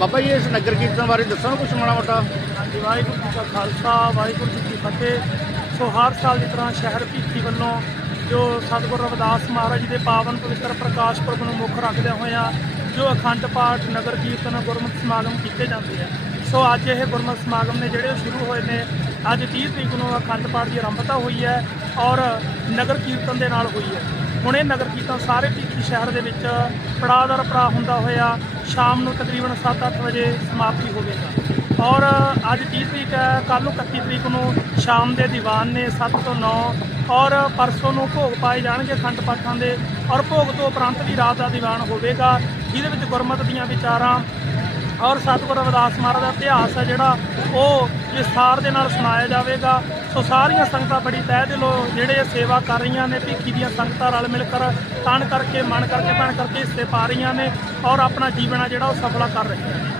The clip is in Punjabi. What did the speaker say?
ਬਾਬਾ ਜੀ, ਇਸ ਨਗਰ ਕੀਰਤਨ ਬਾਰੇ ਦੱਸੋ ਕੁਝ ਮਾੜਾ ਮੋਟਾ। ਹਾਂਜੀ, ਵਾਹਿਗੁਰੂ ਜੀ ਕਾ ਖਾਲਸਾ, ਵਾਹਿਗੁਰੂ ਜੀ ਕੀ ਫਤਿਹ। ਸੋ ਹਰ ਸਾਲ ਦੀ ਤਰ੍ਹਾਂ ਸ਼ਹਿਰ ਭੀਖੀ ਵੱਲੋਂ ਜੋ ਸਤਿਗੁਰੂ ਰਵਿਦਾਸ ਮਹਾਰਾਜ ਜੀ ਦੇ ਪਾਵਨ ਪਵਿੱਤਰ ਪ੍ਰਕਾਸ਼ ਪੁਰਬ ਨੂੰ ਮੁੱਖ ਰੱਖਦਿਆਂ ਹੋਇਆਂ ਜੋ ਅਖੰਡ ਪਾਠ, ਨਗਰ ਕੀਰਤਨ ਗੁਰਮਤਿ ਸਮਾਗਮ ਕੀਤੇ ਜਾਂਦੇ ਆ। ਸੋ ਅੱਜ ਇਹ ਗੁਰਮਤਿ ਸਮਾਗਮ ਨੇ ਜਿਹੜੇ ਉਹ ਸ਼ੁਰੂ ਹੋਏ ਨੇ, ਅੱਜ 30 ਤਰੀਕ ਨੂੰ ਅਖੰਡ ਪਾਠ ਦੀ ਆਰੰਭਤਾ ਹੋਈ ਹੈ ਔਰ ਨਗਰ ਕੀਰਤਨ ਦੇ ਨਾਲ ਹੋਈ ਹੈ। ਹੁਣ ਇਹ ਨਗਰ ਕੀਰਤਨ ਸਾਰੇ ਭੀਖੀ ਸ਼ਹਿਰ ਦੇ ਵਿੱਚ ਪੜਾਅ ਦਰ ਪੜਾਅ ਹੁੰਦਾ ਹੋਇਆ ਸ਼ਾਮ ਨੂੰ ਤਕਰੀਬਨ 7-8 ਵਜੇ ਸਮਾਪਤੀ ਹੋਵੇਗਾ ਔਰ ਅੱਜ 30 ਤਰੀਕ ਹੈ ਕੱਲ ਨੂੰ 31 ਤਰੀਕ ਨੂੰ ਸ਼ਾਮ ਦੇ ਦੀਵਾਨ ਨੇ 7 ਤੋਂ 9 ਔਰ ਪਰਸੋਂ ਨੂੰ ਭੋਗ ਪਾਏ ਜਾਣਗੇ ਖੰਡ ਪਾਠਾਂ ਦੇ। ਔਰ ਭੋਗ ਤੋਂ ਉਪਰੰਤ ਵੀ ਰਾਤ ਦਾ ਦੀਵਾਨ ਹੋਵੇਗਾ, ਜਿਹਦੇ ਵਿੱਚ ਗੁਰਮਤ ਦੀਆਂ ਵਿਚਾਰਾਂ ਔਰ ਸਤਿਗੁਰੂ ਰਵਿਦਾਸ ਮਹਾਰਾਜ ਦਾ ਇਤਿਹਾਸ ਹੈ ਜਿਹੜਾ ਉਹ ਵਿਸਥਾਰ ਦੇ ਨਾਲ ਸੁਣਾਇਆ ਜਾਵੇਗਾ। ਸੋ ਸਾਰੀਆਂ ਸੰਗਤਾਂ ਬੜੀ ਤਹਿ ਦਿਲੋਂ ਜਿਹੜੇ ਸੇਵਾ ਕਰ ਰਹੀਆਂ ਨੇ, ਭਿੱਖੀ ਦੀਆਂ ਸੰਗਤਾਂ ਰਲ ਮਿਲ ਕਰ ਤਨ ਕਰਕੇ, ਮਨ ਕਰਕੇ ਭਣ ਕਰਕੇ ਹਿੱਸੇ ਪਾ ਰਹੀਆਂ ਨੇ ਔਰ ਆਪਣਾ ਜੀਵਨ ਆ ਜਿਹੜਾ ਉਹ ਸਫਲਾ ਕਰ ਰਹੀਆਂ ਨੇ।